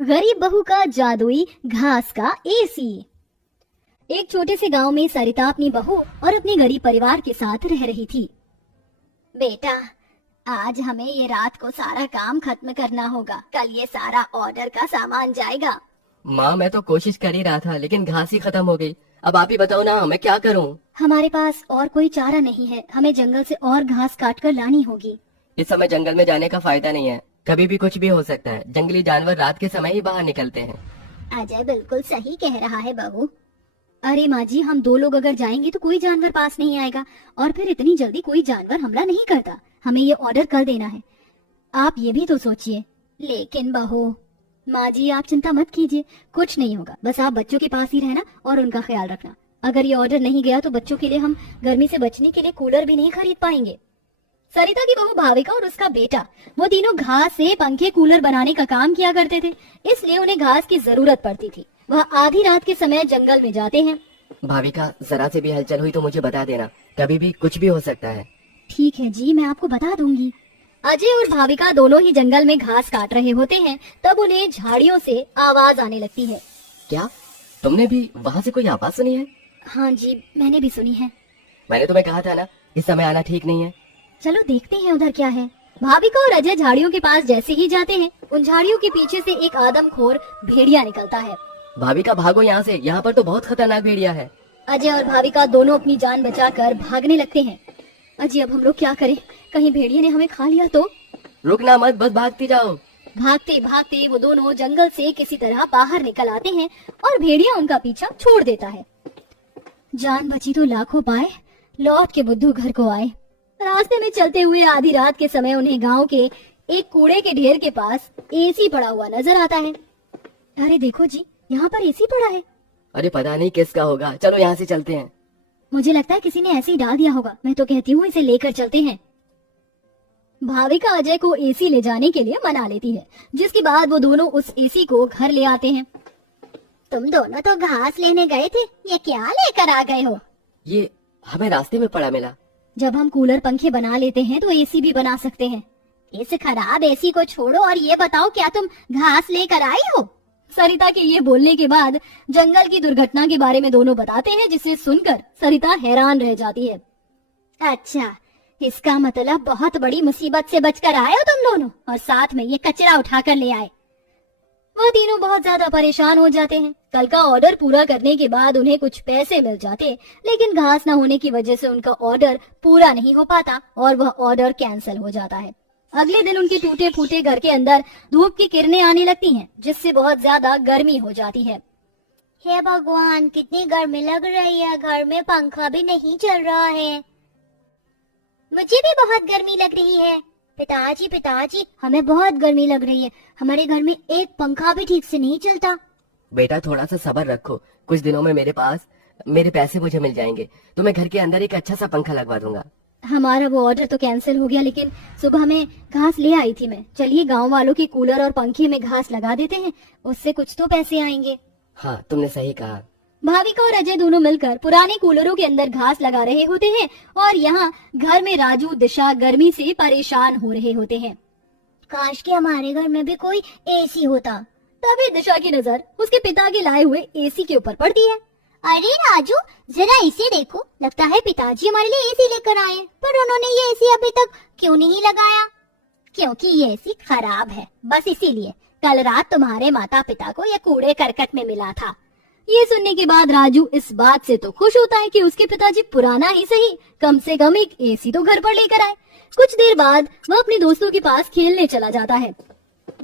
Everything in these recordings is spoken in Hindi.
गरीब बहू का जादुई घास का एसी। एक छोटे से गांव में सरिता अपनी बहू और अपने गरीब परिवार के साथ रह रही थी। बेटा, आज हमें ये रात को सारा काम खत्म करना होगा, कल ये सारा ऑर्डर का सामान जाएगा। माँ, मैं तो कोशिश कर ही रहा था लेकिन घास ही खत्म हो गई। अब आप ही बताओ ना, मैं क्या करूँ? हमारे पास और कोई चारा नहीं है, हमें जंगल से और घास काट कर लानी होगी। इस समय जंगल में जाने का फायदा नहीं है, कभी भी कुछ भी हो सकता है। जंगली जानवर रात के समय ही बाहर निकलते हैं। अजय बिल्कुल सही कह रहा है बहू। अरे माँ जी, हम दो लोग अगर जाएंगे तो कोई जानवर पास नहीं आएगा और फिर इतनी जल्दी कोई जानवर हमला नहीं करता। हमें ये ऑर्डर कल देना है, आप ये भी तो सोचिए। लेकिन बहू। माँ जी, आप चिंता मत कीजिए, कुछ नहीं होगा, बस आप बच्चों के पास ही रहना और उनका ख्याल रखना। अगर ये ऑर्डर नहीं गया तो बच्चों के लिए हम गर्मी से बचने के लिए कूलर भी नहीं खरीद पाएंगे। सरिता की बहू भाविका और उसका बेटा, वो तीनों घास से पंखे कूलर बनाने का काम किया करते थे, इसलिए उन्हें घास की जरूरत पड़ती थी। वह आधी रात के समय जंगल में जाते हैं। भाविका, जरा से भी हलचल हुई तो मुझे बता देना, कभी भी कुछ भी हो सकता है। ठीक है जी, मैं आपको बता दूंगी। अजय और भाविका दोनों ही जंगल में घास काट रहे होते हैं, तब उन्हें झाड़ियों से आवाज आने लगती है। क्या तुमने भी वहाँ से कोई आवाज सुनी है? हाँ जी, मैंने भी सुनी है। मैंने तुम्हें कहा था ना, इस समय आना ठीक नहीं है। चलो देखते हैं उधर क्या है। भाविका और अजय झाड़ियों के पास जैसे ही जाते हैं, उन झाड़ियों के पीछे से एक आदमखोर भेड़िया निकलता है। भाविका, भागो यहाँ से, यहाँ पर तो बहुत खतरनाक भेड़िया है। अजय और भाविका दोनों अपनी जान बचाकर भागने लगते हैं। अजय, अब हम लोग क्या करें? कहीं भेड़िए ने हमें खा लिया तो? रुकना मत, बस भागती जाओ। भागते भागते वो दोनों जंगल से किसी तरह बाहर निकल आते हैं और भेड़िया उनका पीछा छोड़ देता है। जान बची तो लाखों पाए, लौट के बुद्धू घर को आए। रास्ते में चलते हुए आधी रात के समय उन्हें गांव के एक कूड़े के ढेर के पास एसी पड़ा हुआ नजर आता है। अरे देखो जी, यहाँ पर एसी पड़ा है। अरे पता नहीं किसका होगा, चलो यहाँ से चलते हैं। मुझे लगता है किसी ने ऐसे ही डाल दिया होगा। मैं तो कहती हूँ इसे लेकर चलते हैं। भाविका अजय को एसी ले जाने के लिए मना लेती है, जिसके बाद वो दोनों उस एसी को घर ले आते हैं। तुम दोनों तो घास लेने गए थे, ये क्या लेकर आ गए हो? ये हमें रास्ते में पड़ा मिला। जब हम कूलर पंखे बना लेते हैं तो एसी भी बना सकते हैं। इस खराब एसी को छोड़ो और ये बताओ, क्या तुम घास लेकर आई हो? सरिता के ये बोलने के बाद जंगल की दुर्घटना के बारे में दोनों बताते हैं, जिसे सुनकर सरिता हैरान रह जाती है। अच्छा, इसका मतलब बहुत बड़ी मुसीबत से बचकर आए हो तुम दोनों, और साथ में ये कचरा उठाकर ले आए। वो तीनों बहुत ज्यादा परेशान हो जाते हैं। कल का ऑर्डर पूरा करने के बाद उन्हें कुछ पैसे मिल जाते, लेकिन घास न होने की वजह से उनका ऑर्डर पूरा नहीं हो पाता और वह ऑर्डर कैंसिल हो जाता है। अगले दिन उनके टूटे फूटे घर के अंदर धूप की किरणें आने लगती हैं, जिससे बहुत ज्यादा गर्मी हो जाती है। हे भगवान, कितनी गर्मी लग रही है, घर में पंखा भी नहीं चल रहा है। मुझे भी बहुत गर्मी लग रही है। पिताजी पिताजी, हमें बहुत गर्मी लग रही है, हमारे घर में एक पंखा भी ठीक से नहीं चलता। बेटा, थोड़ा सा सब्र रखो, कुछ दिनों में मेरे पैसे मुझे मिल जाएंगे, तो मैं घर के अंदर एक अच्छा सा पंखा लगवा दूंगा। हमारा वो ऑर्डर तो कैंसिल हो गया, लेकिन सुबह में घास ले आई थी मैं। चलिए गांव वालों के कूलर और पंखे में घास लगा देते हैं, उससे कुछ तो पैसे आएंगे। हाँ, तुमने सही कहा। भाविका और अजय दोनों मिलकर पुराने कूलरों के अंदर घास लगा रहे होते हैं और यहाँ घर में राजू दिशा गर्मी से परेशान हो रहे होते हैं। काश कि हमारे घर में भी कोई एसी होता। तभी दिशा की नजर उसके पिता के लाए हुए एसी के ऊपर पड़ती है। अरे राजू, जरा इसे देखो, लगता है पिताजी हमारे लिए एसी लेकर आए, पर उन्होंने ये एसी अभी तक क्यों नहीं लगाया? क्योंकि ये एसी खराब है, बस इसीलिए। कल रात तुम्हारे माता पिता को ये कूड़े करकट में मिला था। ये सुनने के बाद राजू इस बात से तो खुश होता है कि उसके पिताजी पुराना ही सही, कम से कम एक एसी तो घर पर लेकर आए। कुछ देर बाद वह अपने दोस्तों के पास खेलने चला जाता है।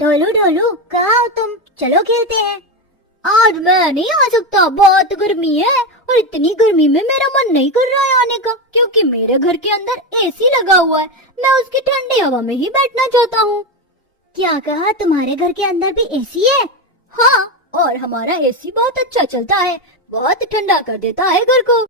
ढोलू ढोलू, कहाँ हो तुम? चलो खेलते हैं। आज मैं नहीं आ सकता, बहुत गर्मी है और इतनी गर्मी में मेरा मन नहीं कर रहा है आने का, क्योंकि मेरे घर के अंदर एसी लगा हुआ है। मैं उसकी ठंडी हवा में ही बैठना चाहता हूँ। क्या कहा, तुम्हारे घर के अंदर भी एसी है? हाँ, और हमारा एसी बहुत अच्छा चलता है, बहुत ठंडा कर देता है घर को।